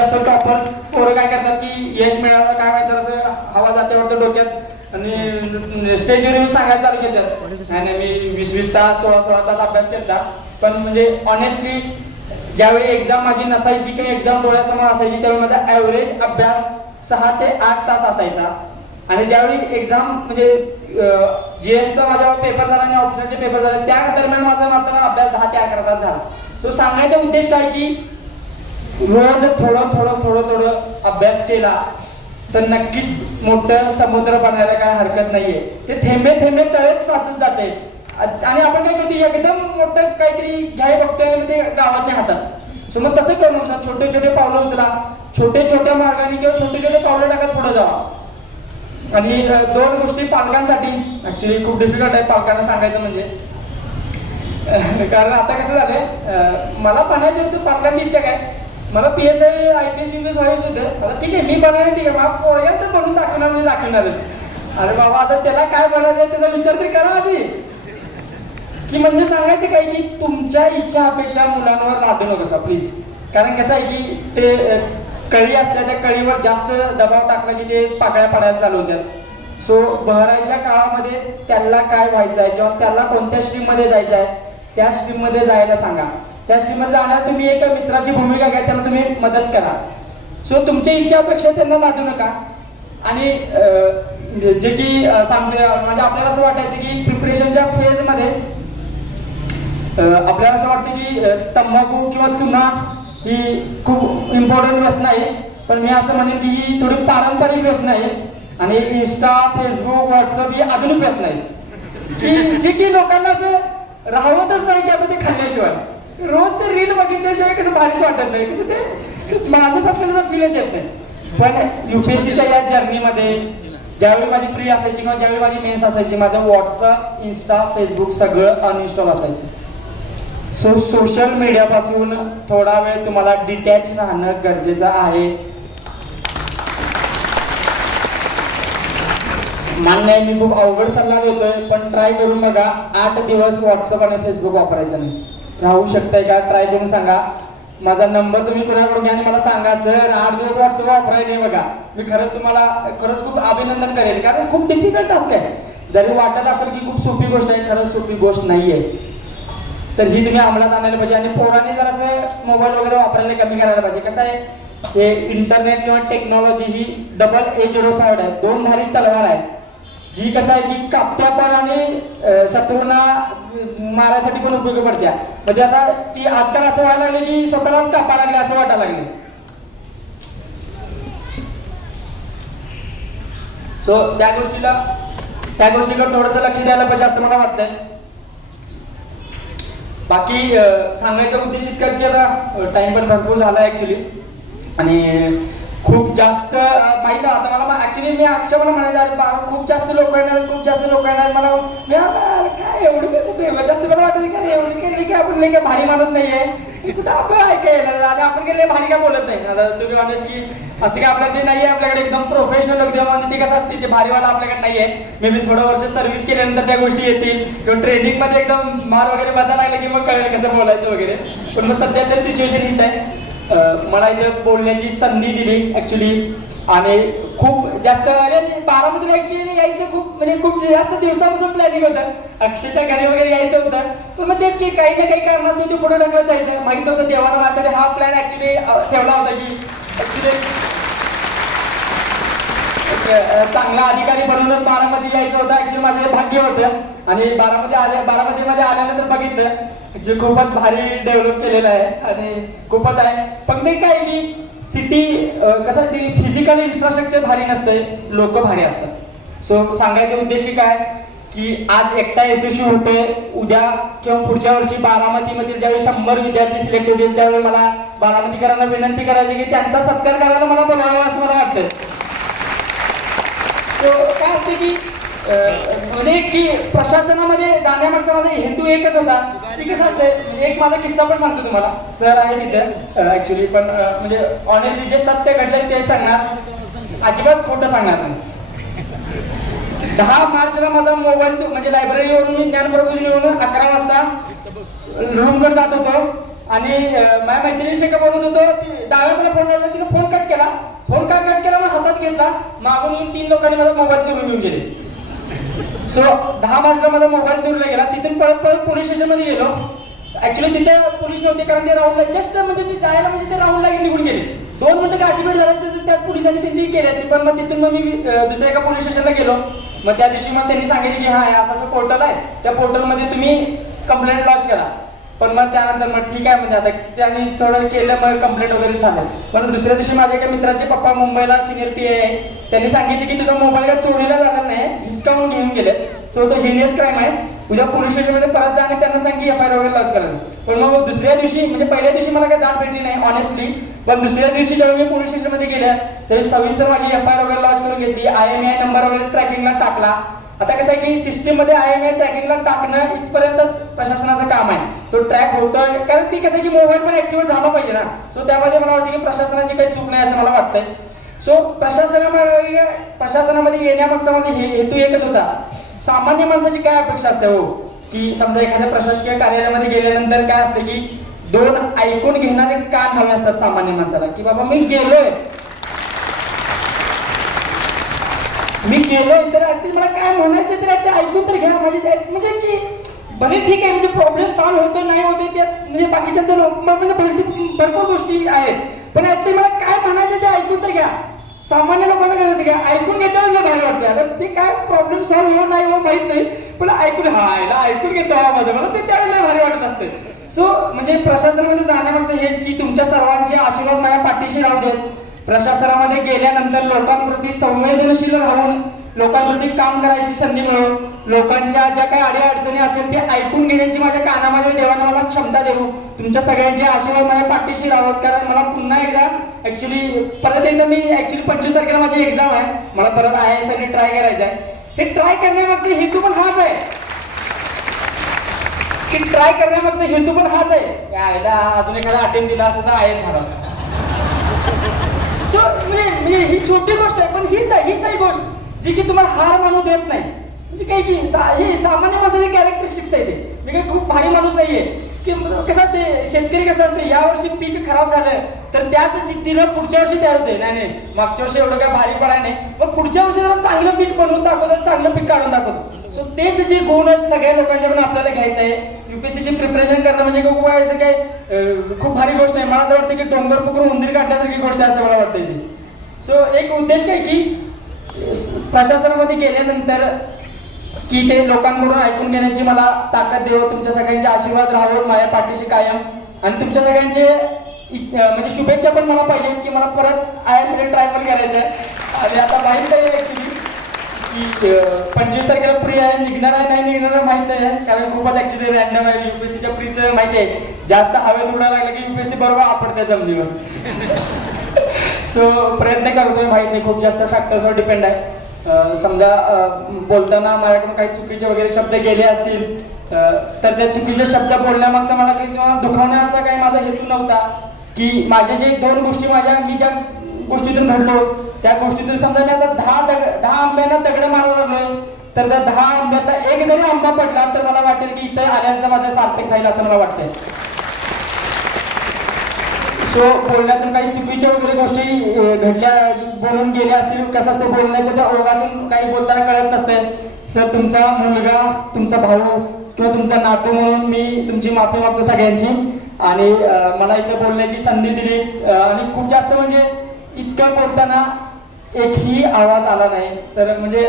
असतात टॉपर्स पोरं काय करतात की यश मिळालं काय माहिती असं हवा जाते वाटतं डोक्यात आणि स्टेजवर येऊन सांगायला चालू केलं. आणि मी वीस वीस तास सोळा सोळा तास अभ्यास केला पण म्हणजे ऑनेस्टली ज्यावेळी एक्झाम माझी नसायची किंवा एक्झाम डोळ्यासमोर असायची त्यावेळी माझा ॲव्हरेज अभ्यास सहा ते आठ तास असायचा. आणि ज्यावेळी एक्झाम म्हणजे जीएसचा माझ्या पेपर झाला आणि ऑप्शनचे पेपर झाले त्या दरम्यान माझा मात्र अभ्यास दहा ते अकरा तास झाला. तो सांगायचा उद्देश काय की रोज थोडं थोडं थोडं थोडं अभ्यास केला तर नक्कीच मोठं समुद्र बनायला काय हरकत नाहीये. ते थेंबे थेंबे तळेच साचत जाते. आणि आपण काय करतो एकदम मोठं काहीतरी घ्याय बघतोय आणि ते गावात नाही हातात. सो मग तसं करू नका छोटे छोटे पावलं उचला. छोटे छोट्या मार्गाने किंवा छोटे छोटे पावलं टाकत पुढे जावा. आणि दोन गोष्टी पालकांसाठी. ऍक्च्युली खूप डिफिकल्ट आहे पालकांना सांगायचं म्हणजे. कारण आता कसं झालंय मला बनायचं होतं पालकांची इच्छा काय? मला P S I I P S B S व्हायचं होतं. आता ठीक आहे मी बनायला ठीक आहे. मला पोळ्या तर म्हणून दाखवणार म्हणजे दाखवणारच. अरे बाबा आता त्याला काय बनायचं त्याचा विचार तरी करा आधी. की म्हणजे सांगायचं काय की तुमच्या इच्छा अपेक्षा मुलांवर लादू नकोसा प्लीज कारण कसं आहे की ते कळी असते त्या कळीवर जास्त दबाव टाकला की ते पाकळ्या पडायला चालू होत्या सो बहरायच्या काळामध्ये त्यांना काय व्हायचं आहे किंवा त्याला कोणत्या स्ट्रीममध्ये जायचं आहे त्या स्ट्रीममध्ये जायला सांगा. त्या श्रीमंत जाणार तुम्ही एका मित्राची भूमिका घ्या त्यांना तुम्ही मदत करा. सो तुमच्या इच्छा अपेक्षा त्यांना लादू नका. आणि जे की सांग म्हणजे आपल्याला असं वाटायचं की प्रिपरेशनच्या फेजमध्ये आपल्याला असं वाटतं की तंबाखू किंवा चुना ही खूप इम्पॉर्टंट व्यसन आहे. पण मी असं म्हणेन की ही थोडी पारंपरिक व्यसन आहे. आणि इन्स्टा फेसबुक व्हॉट्सअप ही आधुनिक व्यसन आहे. की जे की लोकांना असं राहवतच नाही की आता ते खाल्ल्याशिवाय. रोज ते रील बघितल्याशिवाय कसं भारीच वाटत नाही. कसं ते माणूस असल्याचं फीलच येत नाही. पण युपीएससीच्या या जर्नीमध्ये ज्यावेळी माझी प्री असायची किंवा ज्यावेळी माझी मेन्स असायची माझं व्हॉट्सअप इन्स्टा फेसबुक सगळं अनइन्स्टॉल असायचं. सो सोशल मीडियापासून थोडा वेळ तुम्हाला डिटॅच राहणं गरजेचं आहे. मान्य आहे मी खूप अवघड सल्ला देतोय पण ट्राय करून बघा आठ दिवस व्हॉट्सअप आणि फेसबुक वापरायचं नाही. राहू शकताय का? ट्राय करून सांगा. माझा नंबर तुम्ही कुणाकडून घ्या आणि मला सांगा. सर आठ दिवस वाटचं वापराय नाही बघा. मी खरंच तुम्हाला खरंच खूप अभिनंदन करेल. कारण खूप डिफिकल्ट टास्क आहे. जरी वाटत असेल की खूप सोपी गोष्ट आहे खरंच सोपी गोष्ट नाही आहे तर ही तुम्ही अंमलात आणायला पाहिजे. आणि पोरांनी जर असं मोबाईल वगैरे वापरायला कमी करायला पाहिजे. कसं आहे? हे इंटरनेट किंवा टेक्नॉलॉजी ही डबल एज साइड आहे. दोन धारी तलवार आहे. जी कसं आहे की कापत्या पण आणि शत्रूंना मारायसाठी पण उपयोगी पडत्या. म्हणजे आता ती आजकाल असं व्हायला लागले की स्वतःलाच कापा लागले असं वाटायला लागले. सो त्या गोष्टीला त्या गोष्टीकडे थोडस लक्ष द्यायला पाहिजे असं मला वाटतंय. बाकी सांगायचा उद्देश इतकाच की आता टाइम पण भरपूर झाला ऍक्च्युली आणि खूप जास्त माहीत आता मला ऍक्च्युली मी अक्षर मला म्हणायचं अरे बा, खूप जास्त लोक येणार खूप जास्त लोक येणार मला मी आता काय एवढी काय कुठे जास्त मला वाटतं काय एवढी काय की आपण लई काय भारी माणूस नाहीये. कुठं आपलं ऐकाय येणार? आणि आपण काही भारी काय बोलत नाही. आता तुम्ही ऑनेस्ट की असं काय आपल्याला ते नाहीये आपल्याकडे एकदम प्रोफेशनल एकदम आणि ते कसं असते ते भारीवाला आपल्याकडे नाहीये. मे बी थोडं वर्ष सर्व्हिस केल्यानंतर त्या गोष्टी येतील. किंवा ट्रेनिंगमध्ये एकदम मार वगैरे बसायला लागलं की मग कळेल कसं बोलायचं वगैरे. पण मग सध्या तर सिच्युएशन हीच आहे. मला इथं बोलण्याची संधी दिली ऍक्च्युली आणि खूप जास्त अरे बारामतीला ऍक्च्युली यायचं खूप म्हणजे खूप जास्त दिवसापासून प्लॅनिंग होतं. अक्षयच्या घरी वगैरे यायचं होतं. पण मग तेच की काही ना काही कारणास्तव ते पुढे ढकलत जायचं. माहीत नव्हतं देवाला माझ्यासाठी हा प्लॅन ऍक्च्युली ठेवला होता की ऍक्च्युली चांगला अधिकारी बनवूनच बारामती यायचं होतं. ऍक्च्युली माझं भाग्य होतं. आणि बारामती आल्या बारामतीमध्ये आल्यानंतर बघितलं. जे खूपच भारी डेव्हलप केलेलं आहे आणि खूपच आहे. पण ते काय की सिटी कसं असते फिजिकल इन्फ्रास्ट्रक्चर भारी नसतंय लोक भारी असतात. सो सांगायचा उद्देश काय? की आज एकटा यशस्वी होतोय उद्या किंवा पुढच्या वर्षी बारामतीमधील ज्यावेळी शंभर विद्यार्थी सिलेक्ट होतील त्यावेळी मला बारामतीकरांना विनंती करायची की त्यांचा सत्कार करायला मला बोलावं असं मला वाटतं सो काय असते की म्हणजे की प्रशासनामध्ये जाण्यामागचा माझा हेतू एकच होता. की कसं असतंय एक माझा किस्सा पण सांगतो तुम्हाला. सर आहे तिथं ऍक्च्युली पण म्हणजे ऑनेस्टली जे सत्य घडलं ते सांगणार. अजिबात खोटं सांगणार नाही. दहा मार्चला माझा मोबाईल म्हणजे लायब्ररीवरून मी ज्ञानप्रबोधिनी येऊन अकरा वाजता रूमवर जात होतो. आणि माझ्या मैत्रिणीशी का बोलत होतो ती डाव्या मला फोन लावला तिने फोन फोन का कट केला मग हातात घेतला. मागून तीन लोकांनी माझा मोबाईल चोरून घेऊन गेले. सो दहा मार्चला माझा मोबाईल चोरीला गेला. तिथून परत परत पोलीस स्टेशनमध्ये गेलो. ऍक्च्युली तिथे पोलीस नव्हते कारण ते राऊंडला जस्ट म्हणजे मी जायला म्हणजे ते राऊंडला निघून गेले. दोन मिनिटं गाठीभेट झाले असते त्याच पोलिसांनी त्यांची केली असती. पण मग तिथून मग मी दुसऱ्या एका पोलीस स्टेशनला गेलो. मग त्या दिवशी मग त्यांनी सांगितले की हा असं असं पोर्टल आहे. त्या पोर्टलमध्ये तुम्ही कंप्लेंट लॉन्च करा. पण मग त्यानंतर मग ठीक आहे म्हणजे आता त्यांनी थोडं केलं मग कंप्लेंट वगैरे झालं. पण दुसऱ्या दिवशी माझ्या एका मित्राचे पप्पा मुंबईला सिनियर पी आहे. त्यांनी सांगितले की तुझा मोबाईल काय चोरीला झाला नाही हिसकावून घेऊन गेले. तो तो हिरियस क्राईम आहे. उद्या पोलीस स्टेशनमध्ये परत जा आणि त्यांना सांग की एफ आय आर वगैरे लॉन्च करायला. पण मग दुसऱ्या दिवशी म्हणजे पहिल्या दिवशी मला काही दाद भेटली नाही ऑनेस्टली पण दुसऱ्या दिवशी जेव्हा मी पोलीस स्टेशनमध्ये गेले तेव्हा सविस्तर माझी एफ आय आर वगैरे लॉन्च करून घेतली. आय एम आय नंबर वगैरे ट्रॅकिंगला टाकला. आता कसं आहे की सिस्टीममध्ये आय एम आय ट्रॅकिंगला टाकणं इथपर्यंतच प्रशासनाचं काम आहे. तो ट्रॅक होतोय कारण ती कसं आहे की मोबाईल पण ऍक्टिव्हेट झाला पाहिजे ना. सो त्यामध्ये मला वाटतं की प्रशासनाची काही चूक नाही असं मला वाटतंय. सो प्रशासनामध्ये प्रशासनामध्ये येण्यामागचा माझा हे हेतू एकच होता. सामान्य माणसाची काय अपेक्षा असते हो? की समजा एखाद्या प्रशासकीय कार्यालयामध्ये गेल्यानंतर काय असतं की दोन ऐकून घेणारे कान हवे असतात सामान्य माणसाला की बाबा मी गेलोय मी गेलोय तर ऍक्च्युली मला काय म्हणायचं तर ते ऐकून तर घ्या. म्हणजे म्हणजे की भले ठीक आहे म्हणजे प्रॉब्लेम सॉल्व्ह होतो नाही होते त्यात म्हणजे बाकीच्या तर म्हणजे भरपूर गोष्टी आहेत. पण ऍक्च्युली मला काय म्हणायचं ते ऐकून तर घ्या. सामान्य लोकांना काय होतं ऐकून घेताना मला भारी वाटतं आता ते काय प्रॉब्लेम सॉल्व्ह हो नाही हो माहीत नाही. पण ऐकून हा याला ऐकून घेतो हा माझं. मला ते त्यावेळेला भारी वाटत असते. सो म्हणजे प्रशासनामध्ये जाण्यामागचं हेच की तुमच्या सर्वांचे आशीर्वाद मला पाठीशी राहू देत. प्रशासनामध्ये गेल्यानंतर लोकांप्रती संवेदनशील राहून लोकांप्रती काम करायची संधी मिळो लोकांच्या ज्या काही अडी अडचणी असेल ते ऐकून घेण्याची माझ्या कानामध्ये देवाना मला क्षमता देऊ. तुमच्या सगळ्यांचे आशीर्वाद माझ्या पाठीशी राहावत कारण मला पुन्हा एकदा ऍक्च्युली परत एकदा मी ऍक्च्युली पंचवीस तारखेला माझी एक्झाम आहे. मला परत आय एस आणि ट्राय करायचं आहे. हे ट्राय करण्यामागचा हेतू पण हाच आहे. की ट्राय करण्यामागचा हेतू पण हाच आहे. यायला अजून एखादा अटेम्प्ट दिला असता तर आय एस झाला असता. म्हणजे ही छोटी गोष्ट आहे पण हीच आहे हीच आहे गोष्ट जी की तुम्हाला हार मानू देत नाही. म्हणजे काय की सा हे सामान्य माणसाचे कॅरेक्टरिस्टिक्स आहे ते. मी काही खूप भारी माणूस नाहीये. की कसं असते शेतकरी कसं असते या वर्षी पीक खराब झालं तर त्याच जिद्दीनं पुढच्या वर्षी तयार होते नाही नाही मागच्या वर्षी एवढं काय भारी पडाय नाही. पण पुढच्या वर्षी जरा चांगलं पीक बनवून दाखवतो चांगलं पीक काढून दाखवतो. सो तेच जे गुण आहेत सगळ्या पण आपल्याला घ्यायचं आहे. युपीएससीची प्रिपरेशन करणं म्हणजे काय काय खूप भारी गोष्ट नाही. मला तर वाटतं की डोंगर पुकरून उंदीर काढण्यासारखी गोष्ट आहे असं मला वाटतं ती. सो एक उद्देश काय की प्रशासनामध्ये गेल्यानंतर की ते लोकांकडून ऐकून घेण्याची मला ताकद देव तुमच्या सगळ्यांचे आशीर्वाद राहावं माझ्या पाठीशी कायम. आणि तुमच्या सगळ्यांचे इ- म्हणजे शुभेच्छा पण मला पाहिजे की मला परत आय एस ट्राय पण करायचं आहे. आणि आता माहीत नाही ॲक्च्युली की पंचवीस तारखेला प्री आहे निघणार आहे नाही निघणार आहे नाही आहे. कारण खूपच ऍक्च्युली रॅन्डम आहे युपीएससीच्या प्रीचं माहिती आहे. जास्त हवेत उडायला लागलं की युपीएससी बरोबर आपडते जमिनीवर. सो प्रयत्न करतोय माहीत नाही खूप जास्त फॅक्टर्सवर डिपेंड आहे. समजा बोलताना माझ्याकडून काही चुकीचे वगैरे शब्द गेले असतील तर त्या चुकीचे शब्द बोलण्यामागचा मला काही किंवा दुखावण्याचा काही माझा हेतू नव्हता. की माझे जे दोन गोष्टी माझ्या मी ज्या गोष्टीतून घडलो त्या गोष्टीतून समजा मी आता दहा दग दहा आंब्यांना दगड मारावं लागलोय तर त्या दहा आंब्यातला एक जरी आंबा पडला तर मला वाटेल की इतर आल्यांचा माझा सार्थक जाईल असं मला वाटतंय. सो बोलण्यातून काही चुकीच्या वगैरे गोष्टी घडल्या बोलून गेल्या असतील कसं असतं बोलण्याच्या त्या ओघातून काही बोलताना कळत नसते सर तुमचा मुलगा तुमचा भाऊ किंवा तुमचा नातू म्हणून मी तुमची माफी मागतो सगळ्यांची. आणि मला इथं बोलण्याची संधी दिली. आणि खूप जास्त म्हणजे इतकं बोलताना एकही आवाज आला नाही. तर म्हणजे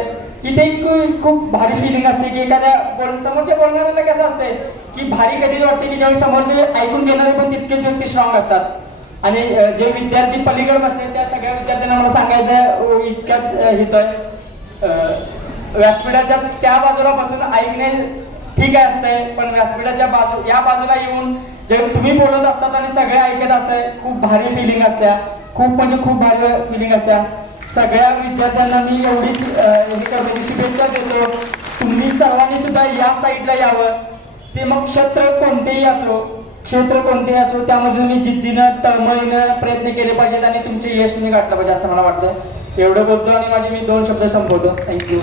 तिथे एक खूप भारी फिलिंग असते की एखाद्या बोल समोरच्या बोलणाऱ्याला कसं असते की भारी कधी वाटते की ज्यावेळी समोरचे ऐकून घेणारे पण तितकेच व्यक्ती स्ट्रॉंग असतात. आणि जे विद्यार्थी पलीकडे बसले त्या सगळ्या विद्यार्थ्यांना मला सांगायचं इतक्याच हित आहे. व्यासपीठाच्या त्या बाजूला बसून ऐकणे ठीक आहे असतंय पण व्यासपीठाच्या बाजू या बाजूला येऊन जे तुम्ही बोलत असतात आणि सगळे ऐकत असताय खूप भारी फिलिंग असत्या. खूप म्हणजे खूप भारी फिलिंग असत्या. सगळ्या विद्यार्थ्यांना मी एवढीच हे करण्याची शुभेच्छा देतो. तुम्ही सर्वांनी सुद्धा या साईडला यावं. ते मग क्षेत्र कोणतेही असो क्षेत्र कोणते असो त्यामध्ये तुम्ही जिद्दीनं तळमळीनं प्रयत्न केले पाहिजेत आणि तुमचे यश मी गाठलं पाहिजे असं मला वाटतं. एवढं बोलतो आणि माझे मी दोन शब्द संपवतो. थँक्यू